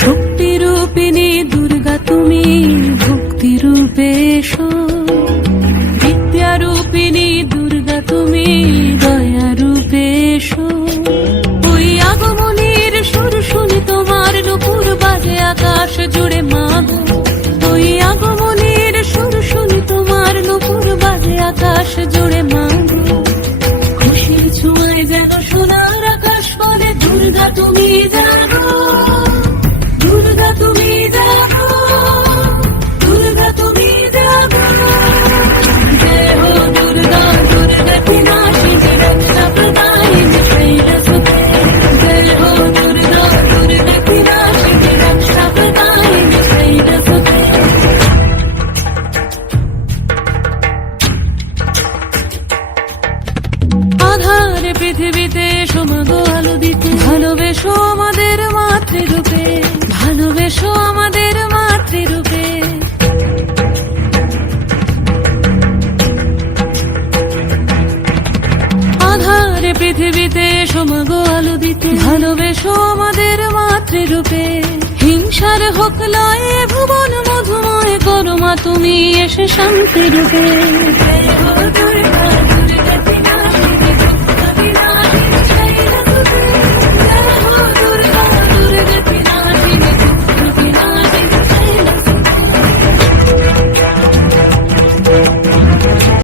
শক্তি রূপিণী দুর্গা তুমি ভক্তি রূপে এসো, বিদ্যা রূপিণী দুর্গা তুমি দয়া রূপে এসো। ওই আগমনের সুর শুনি তোমার নুপুর বাজে আকাশ জুড়ে মাগো, ওই আগমনের সুর শুনি তোমার নুপুর বাজে আকাশ জুড়ে মাগো। খুশির ছোঁয়ায় যেন সোনার আকাশ বলে দুর্গা তুমি জাগো, দুর্গা তুমি জাগো, দুর্গা তুমি জাগো। জয় হো দুর্গা, দুর্গা বিনাশিনী রক্ষা প্রদায়িনী শৈলসুতে। জয় হো দুর্গা, দুর্গা বিনাশিনী রক্ষা প্রদায়িনী শৈলসুতে। আধারে পৃথিবীতে এসো মাগো আলো দিতে, ভালোবেসো আমাদের মাতৃরূপে, ভালোবেসো আমাদের মাতৃরূপে। আধারে পৃথিবীতে এসো মাগো আলো দিতে, ভালোবেসো আমাদের মাতৃরূপে। হিংসার হোক লয়ে ভুবন মধুময় করো মা তুমি এসে শান্তি রূপে।